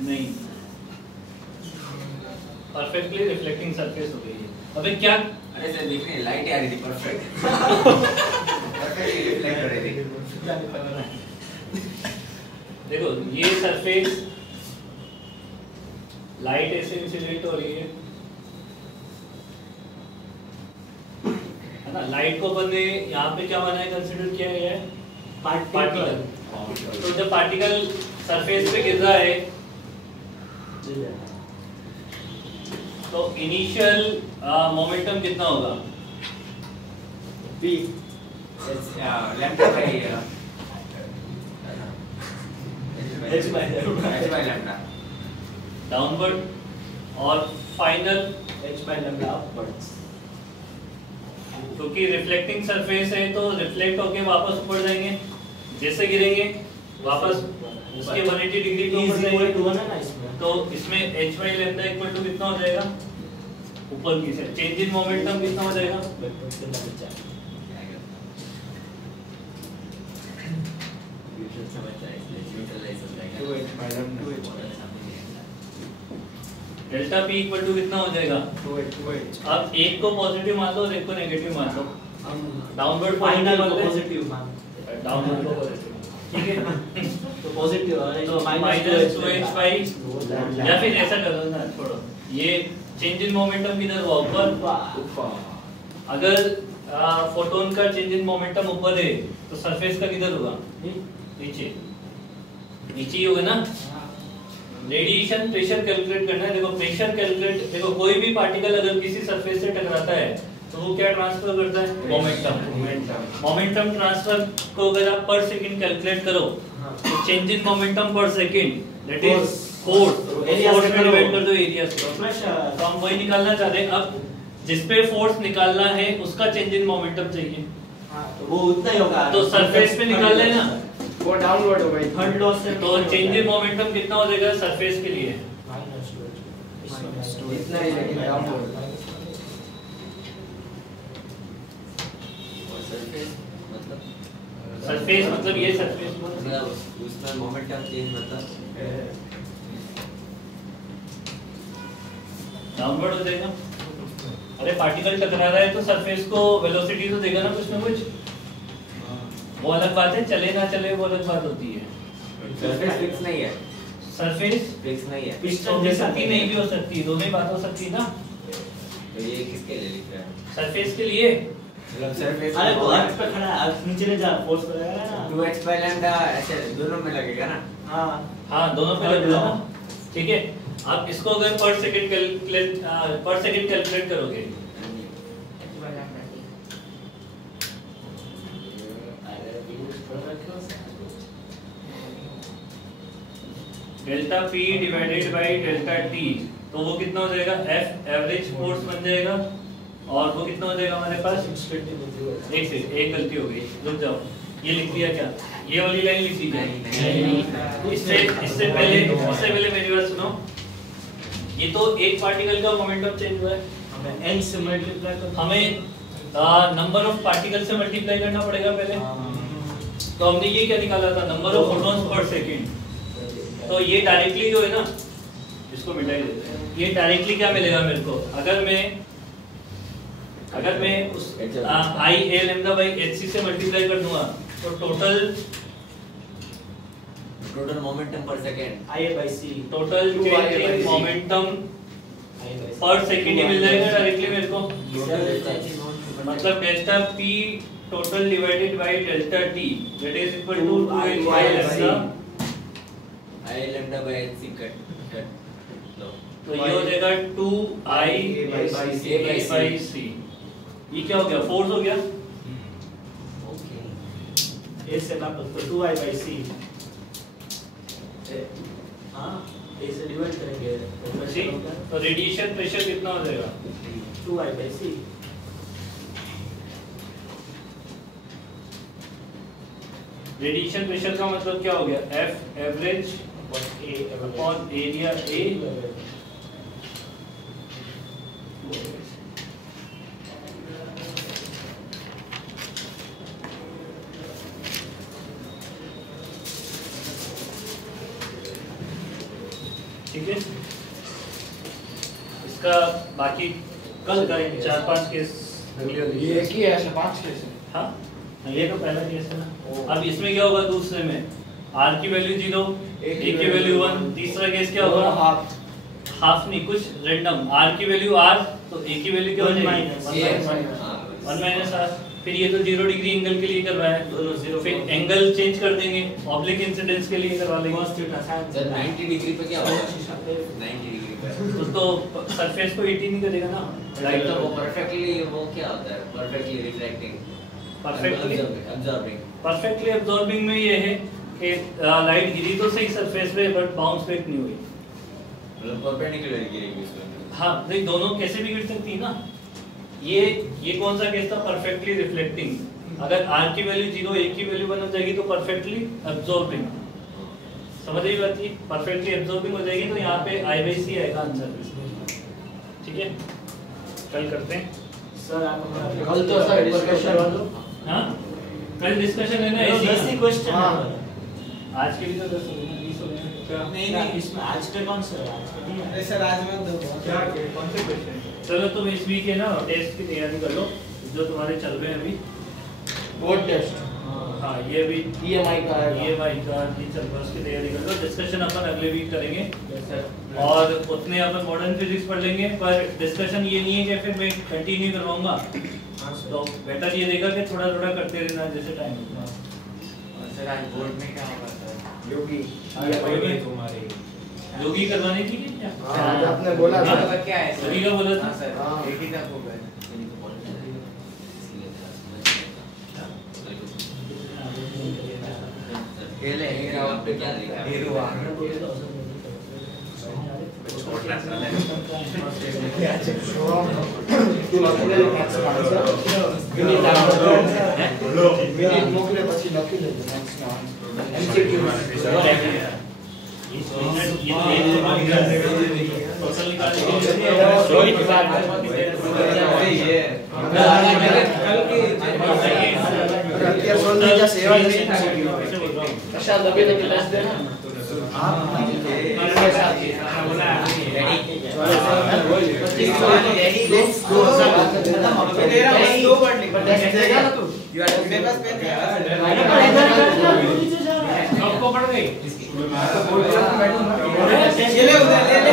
नहीं, परफेक्टली रिफ्लेक्टिंग सरफेस हो गई है। अबे क्या? अरे सर लिख रहे लाइट आ रही थी परफेक्ट परफेक्टली रिफ्लेक्ट हो रही थी। देखो ये सरफेस लाइट ऐसे इंसिडेंट हो रही है ना। लाइट को अपन ने यहाँ पे क्या माना है, कंसीडर किया गया है पार्टिकल। तो जब पार्टिकल सरफेस पे गिर रहा है तो इनिशियल मोमेंटम कितना होगा? v lambda by h by lambda downward, और final h by lambda upwards. क्योंकि रिफ्लेक्टिंग सरफेस है तो रिफ्लेक्ट होके वापस ऊपर जाएंगे, जैसे गिरेंगे वापस उसके 180 डिग्री पे ऊपर जाएंगे। तो इसमें h by lambda equal to कितना हो जाएगा ऊपर की से, चेंज इन मोमेंटम कितना हो जाएगा डेल्टा पी इक्वल टू कितना हो जाएगा 2h. अब एक को पॉजिटिव मान लो और एक को नेगेटिव मान लो, डाउनवर्ड फाइनल पॉजिटिव मान, डाउनवर्ड को पॉजिटिव, ठीक है तो पॉजिटिव तो माइनस 2h बाई, या फिर ऐसा करो ना, छोड़ो ये चेंज इन मोमेंटम किधर हुआ ऊपर। अगर फोटोन का चेंज इन मोमेंटम ऊपर है तो सरफेस का किधर होगा नीचे, नीचे ही होगा ना। रेडिएशन प्रेशर कैलकुलेट करना है। देखो प्रेशर कैलकुलेट, देखो कोई भी पार्टिकल अगर किसी सरफेस से टकराता है तो वो क्या ट्रांसफर करता है मोमेंटम। मोमेंटम ट्रांसफर को अगर आप पर सेकंड कैलकुलेट करो तो चेंज इन मोमेंटम पर second that is force, force में डिवाइड कर दो एरिया से, तो हम वही निकालना चाह रहे हैं। अब जिस पे फोर्स निकालना है उसका चेंज इन मोमेंटम चाहिए, तो वो उतना ही होगा, तो सरफेस पे निकाल लेना, वो डाउनवर्ड होगा थर्ड लॉ से। तो चेंज इन मोमेंटम कितना हो जाएगा सरफेस के लिए इतना ही, लेकिन डाउनवर्ड सरफेस मतलब ये सरफेस उसमें मोमेंटम चेंज मतलब डाउनवर्ड हो जाएगा। अरे पार्टिकल टकरा रहा है तो सरफेस को वेलोसिटी तो देगा ना कुछ ना कुछ, वो अलग बात है, चले ना चले वो अलग बात होती है। सरफेस फिक्स नहीं है, सरफेस फिक्स नहीं है, पिस्टन हो सकती नहीं भी हो सकती, दोनों ही बात हो सकती है ना। तो ये किसके लिए लिख रहा है सरफेस के लिए, मतलब सरफेस अरे वो अर्थ पे खड़ा है, अर्थ नीचे ले जा, फोर्स लगेगा ना, 2h by lambda ऐसे दोनों में लगेगा ना। हाँ दोनों पे लगेगा ना, ठीक है। आप इसको अगर पर सेकंड कैलकुलेट करोगे delta P divided by delta T, तो वो कितना हो जाएगा एफ एवरेज फोर्स बन जाएगा, और वो कितना हो जाएगा हमारे पास एक गलती हो गई, रुक जाओ, ये लिख दिया क्या, ये वाली लाइन लिख दी जाए। इससे पहले मेरी बात सुनो, ये तो एक पार्टिकल का मोमेंटम चेंज हुआ है, हमें n से मल्टीप्लाई कर, हमें नंबर ऑफ पार्टिकल से मल्टीप्लाई करना पड़ेगा पहले। तो हमने ये क्या निकाला था, number of photons per second. तो ये डायरेक्टली जो है ना, इसको मिटाई देते हैं, ये डायरेक्टली क्या मिलेगा मेरे को, अगर मैं उस I A lambda by H C से मल्टीप्लाई कर दूंगा तो टोटल मोमेंटम पर second IA by C, total change in momentum पर सेकंड ही मिल जाएगा डायरेक्टली मेरे को। मतलब delta P total divided by delta T that is equal to 2h by lambda I lambda by h cut लो, तो ये हो जाएगा 2I by c। ये क्या हो गया, फोर्स हो गया, A से वापस तो 2I by C, हाँ A से डिवाइड करेंगे तो रेडिएशन प्रेशर कितना हो जाएगा 2I by C, radiation pressure का मतलब क्या हो गया, F average upon area A। ठीक है, इसका बाकी कल करेंगे, 4-5 केस ये एक ही है, ऐसे 5 केस है। हाँ ये तो पहला केस है ना। अब इसमें क्या होगा, दूसरे में R की वैल्यू 0, A की वैल्यू 1, तीसरा केस क्या होगा हाफ नहीं, कुछ रैंडम, R की वैल्यू R तो A की वैल्यू क्या हो जाएगी 1 माइनस R। फिर ये तो 0 डिग्री एंगल के लिए करवाया है, फिर एंगल चेंज कर देंगे, ऑब्लिक इंसिडेंस के लिए करवा लेंगे। सर 90 डिग्री पे क्या होगा, 90 डिग्री पे तो सरफेस को हिट ही नहीं करेगा ना, लाइट तो वो परफेक्टली वो क्या होता है, परफेक्टली रिफ्लेक्टिंग, परफेक्टली अब्सॉर्बिंग में ये है कि लाइट गिरी तो सही सरफेस पे बट बाउंस बैक नहीं हुई, मतलब परपेंडिकुलर गिरेगी उसमें। हाँ नहीं, दोनों कैसे भी गिर सकती है ना। ये कौन सा केस था? Perfectly reflecting. अगर आर की वैल्यू 0 1 की वैल्यू बन जाएगी तो परफेक्टली एब्जॉर्बिंग। समझ रही बात? ये परफेक्टली एब्जॉर्बिंग हो जाएगी तो यहाँ पे I/C आएगा आंसर। ठीक है, कल करते हैं सर। आप कल तो सर डिस्कशन, हाँ कल डिस्कशन है ना। ऐसी क्वेश्चन है आज के भी तो 10 हो गए, 20 हो गए। नहीं इसमें आज का कौन सा है? आज का नहीं है। सर आज मैं दो क्या कौन से क्वेश्चन? चलो तुम इस वीक है ना टेस्ट की तैयारी कर लो जो तुम्हारे चल रहे हैं अभी। बोर्ड टेस्ट, हाँ ये भी EMI का है, EMI का भी चल रहा है, उसकी तैयारी कर लो। डिस्कशन अपन अगले वीक करेंगे और उतने अपन मॉडर्न फिजिक्स पढ़ लेंगे। पर डिस्कशन ये नहीं है कि फिर मैं कंटिन्यू करवाऊंगा, तो बेटर ये देगा कि थोड़ा थोड़ा करते रहना जैसे टाइम मिलता है। सर आज बोर्ड में क्या होगा सर? योगी तुम्हारी योगी करवाने की क्या? आज आपने बोला था। मतलब क्या है सभी का बोला था। हाँ सर, एक ही तक होगा। खेले हीरो મોકલે પછી લખી લેજો મેથ્સ નો प्रशांत अभी तक क्लास देना ये ले उधर ले ले